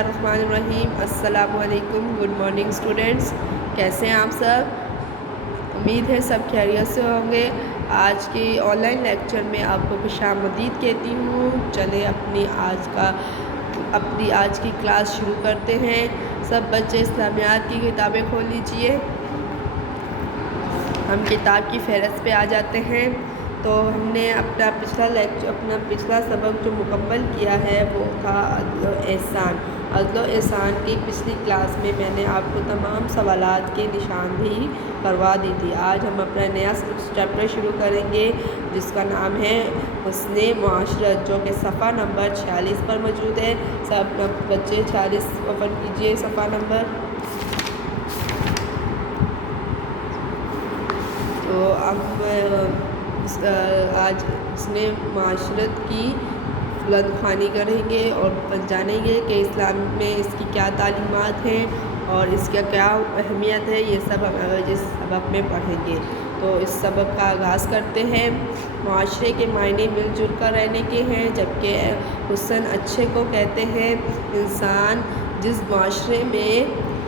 الرحمن الرحیم۔ السلام علیکم، گڈ مارننگ اسٹوڈینٹس، کیسے ہیں آپ سب؟ امید ہے سب خیریت سے ہوں گے۔ آج کے آن لائن لیکچر میں آپ کو خوش آمدید کہتی ہوں۔ چلیں اپنی آج کی کلاس شروع کرتے ہیں۔ سب بچے اسلامیات کی کتابیں کھول لیجئے۔ ہم کتاب کی فہرست پہ آ جاتے ہیں۔ تو ہم نے اپنا پچھلا سبق جو مکمل کیا ہے وہ تھا عدل و احسان۔ عدل و احسان کی پچھلی کلاس میں میں نے آپ کو تمام سوالات کے نشاندہی کروا دی تھی۔ آج ہم اپنا نیا چیپٹر شروع کریں گے جس کا نام ہے حسن معاشرت، جو کہ صفحہ نمبر 46 پر موجود ہے۔ سب بچے 46 اوپن کیجئے صفحہ نمبر۔ تو اب آج حسن معاشرت کی بلند خوانی کریں گے اور جانیں گے کہ اسلام میں اس کی کیا تعلیمات ہیں اور اس کا کیا اہمیت ہے۔ یہ سب ہم اس سبق میں پڑھیں گے۔ تو اس سبق کا آغاز کرتے ہیں۔ معاشرے کے معنی مل جل کر رہنے کے ہیں، جبکہ حسن اچھے کو کہتے ہیں۔ انسان جس معاشرے میں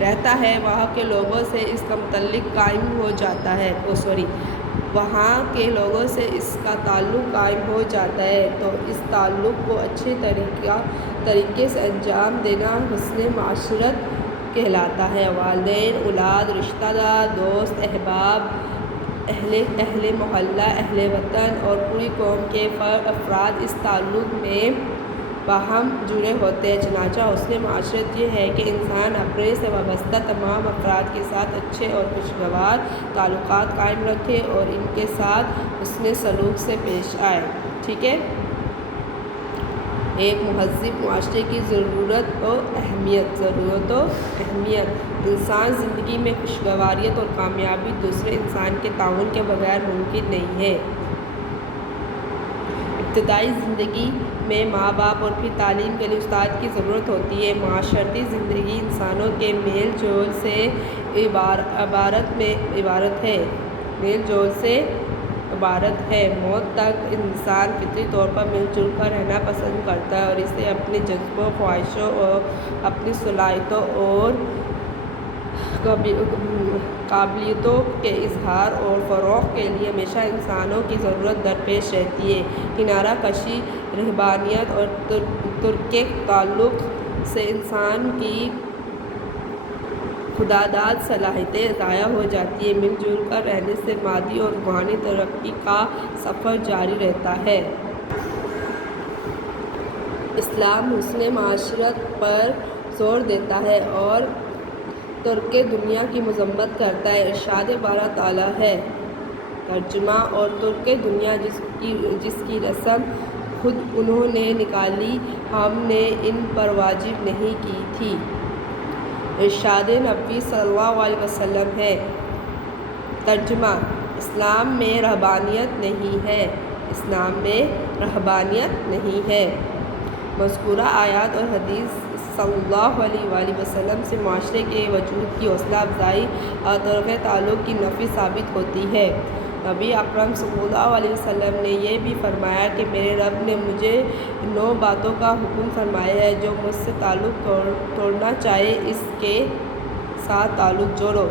رہتا ہے وہاں کے لوگوں سے اس کا متعلق قائم ہو جاتا ہے وہاں کے لوگوں سے اس کا تعلق قائم ہو جاتا ہے، تو اس تعلق کو اچھے طریقے سے انجام دینا حسن معاشرت کہلاتا ہے۔ والدین، اولاد، رشتہ دار، دوست، احباب، اہل محلہ، اہل وطن اور پوری قوم کے افراد اس تعلق میں باہم جڑے ہوتے ہیں۔ چنانچہ حسن معاشرت یہ ہے کہ انسان اپنے سے وابستہ تمام افراد کے ساتھ اچھے اور خوشگوار تعلقات قائم رکھے اور ان کے ساتھ حسن سلوک سے پیش آئے۔ ٹھیک ہے؟ ایک مہذب معاشرے کی ضرورت و اہمیت۔ انسان زندگی میں خوشگواریت اور کامیابی دوسرے انسان کے تعاون کے بغیر ممکن نہیں ہے۔ ابتدائی زندگی میں ماں باپ اور پھر تعلیم کے لیے استاد کی ضرورت ہوتی ہے۔ معاشرتی زندگی انسانوں کے میل جول سے عبارت ہے۔ موت تک انسان فطری طور پر مل جل کر رہنا پسند کرتا ہے اور اسے اپنے جذبوں، خواہشوں اور اپنی صلاحیتوں اور قابلیتوں کے اظہار اور فروغ کے لیے ہمیشہ انسانوں کی ضرورت درپیش رہتی ہے۔ کنارہ کشی، رہبانیت اور ترک تعلق سے انسان کی خودداد صلاحیتیں ضائع ہو جاتی ہیں۔ مل جل کر رہنے سے مادی اور روحانی ترقی کا سفر جاری رہتا ہے۔ اسلام حسن معاشرت پر زور دیتا ہے اور ترک دنیا کی مذمت کرتا ہے۔ ارشاد باری تعالیٰ ہے۔ ترجمہ: اور ترک دنیا جس کی رسم خود انہوں نے نکالی، ہم نے ان پر واجب نہیں کی تھی۔ ارشاد نبوی صلی اللہ علیہ وسلم ہے۔ ترجمہ: اسلام میں رہبانیت نہیں ہے۔ اسلام میں رہبانیت نہیں ہے۔ مذکورہ آیات اور حدیث صلی اللہ علیہ وآلہ وسلم سے معاشرے کے وجود کی حوصلہ افزائی اور ترک تعلق کی نفی ثابت ہوتی ہے۔ نبی اکرم صلی اللہ علیہ وسلم نے یہ بھی فرمایا کہ میرے رب نے مجھے 9 باتوں کا حکم فرمایا ہے، جو مجھ سے تعلق توڑنا چاہے اس کے ساتھ تعلق جوڑو،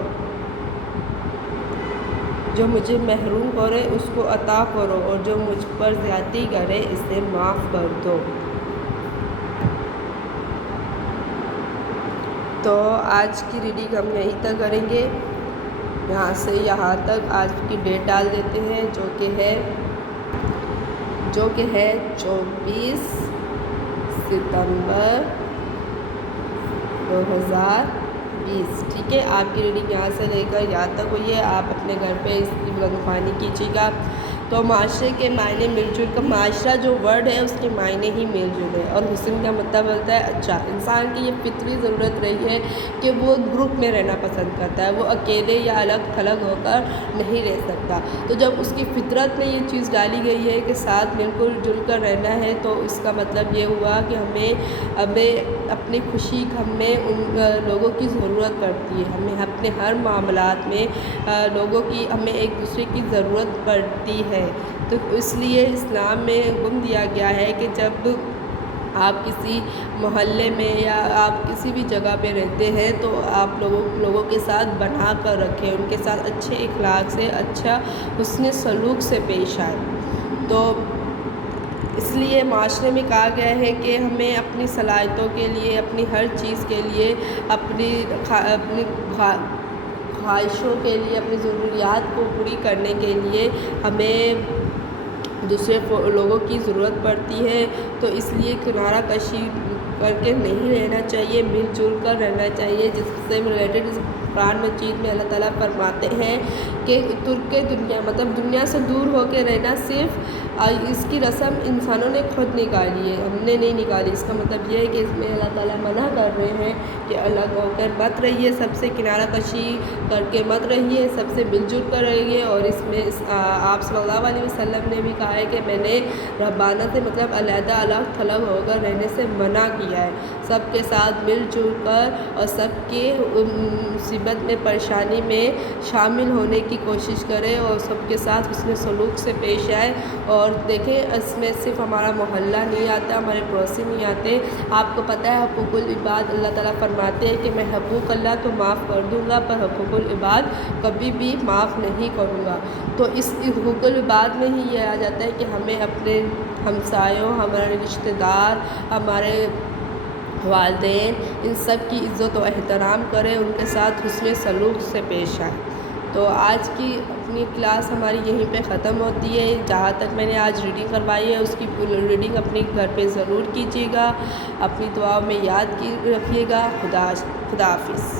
جو مجھے محروم کرے اس کو عطا کرو اور جو مجھ پر زیادتی کرے اسے معاف کر دو۔ تو آج کی ریڈنگ ہم یہیں تک کریں گے۔ یہاں سے یہاں تک آج کی ڈیٹ ڈال دیتے ہیں جو کہ ہے 24 ستمبر 2020۔ ٹھیک ہے؟ آپ کی ریڈنگ یہاں سے لے کر یہاں تک ہوئی ہے۔ آپ اپنے گھر پہ اس کی بلند خوانی کیجیے گا۔ تو معاشرے کے معنی مل جل کر، معاشرہ جو ورڈ ہے اس کے معنی ہی مل جل ہے اور حسن کا مطلب ہوتا ہے اچھا۔ انسان کی یہ فطری ضرورت رہی ہے کہ وہ گروپ میں رہنا پسند کرتا ہے، وہ اکیلے یا الگ تھلگ ہو کر نہیں رہ سکتا۔ تو جب اس کی فطرت میں یہ چیز ڈالی گئی ہے کہ ساتھ مل جل کر رہنا ہے، تو اس کا مطلب یہ ہوا کہ ہمیں اپنی خوشی ہمیں ان لوگوں کی ضرورت پڑتی ہے۔ ہمیں اپنے ہر معاملات میں لوگوں کی، ہمیں ایک دوسرے کی ضرورت پڑتی ہے۔ تو اس لیے اسلام میں حکم دیا گیا ہے کہ جب آپ کسی محلے میں یا آپ کسی بھی جگہ پہ رہتے ہیں تو آپ لوگوں کے ساتھ بنا کر رکھیں، ان کے ساتھ اچھے اخلاق سے، اچھا حسن سلوک سے پیش آئیں۔ تو اس لیے معاشرے میں کہا گیا ہے کہ ہمیں اپنی صلاحیتوں کے لیے، اپنی ہر چیز کے لیے، اپنی خواہشوں کے لیے، اپنی ضروریات کو پوری کرنے کے لیے ہمیں دوسرے لوگوں کی ضرورت پڑتی ہے۔ تو اس لیے کنارہ کشی کر کے نہیں رہنا چاہیے، مل جل کر رہنا چاہیے، جس سے ریلیٹڈ اس قرآن مجید میں اللہ تعالیٰ فرماتے ہیں کہ ترک دنیا مطلب دنیا سے دور ہو کے رہنا، صرف اس کی رسم انسانوں نے خود نکالی ہے، ہم نے نہیں نکالی۔ اس کا مطلب یہ ہے کہ اس میں اللہ تعالیٰ منع کر رہے ہیں کہ الگ ہو کر مت رہیے، سب سے کنارہ کشی کر کے مت رہیے، سب سے مل جل کر رہیے۔ اور اس میں آپ صلی اللہ علیہ وسلم نے بھی کہا ہے کہ میں نے رہبانہ سے مطلب علیحدہ الگ تھلگ ہو کر رہنے سے منع کیا ہے، سب کے ساتھ مل جل کر اور سب کے مصیبت میں، پریشانی میں شامل ہونے کی کوشش کرے اور سب کے ساتھ حسن سلوک سے پیش آئے۔ اور دیکھیں اس میں صرف ہمارا محلہ نہیں آتا، ہمارے پڑوسی نہیں آتے۔ آپ کو پتہ ہے حقوق العباد اللہ تعالیٰ فرماتے ہیں کہ میں حقوق اللہ تو معاف کر دوں گا، پر حقوق العباد کبھی بھی معاف نہیں کروں گا۔ تو اس حقوق العباد میں ہی یہ آ جاتا ہے کہ ہمیں اپنے ہمسایوں، ہمارے رشتہ دار، ہمارے والدین، ان سب کی عزت و احترام کریں، ان کے ساتھ حسن سلوک سے پیش آئیں۔ تو آج کی اپنی کلاس ہماری یہیں پہ ختم ہوتی ہے۔ جہاں تک میں نے آج ریڈنگ کروائی ہے اس کی ریڈنگ اپنے گھر پہ ضرور کیجیے گا، اپنی دعاؤں میں یاد رکھیے گا۔ خدا حافظ۔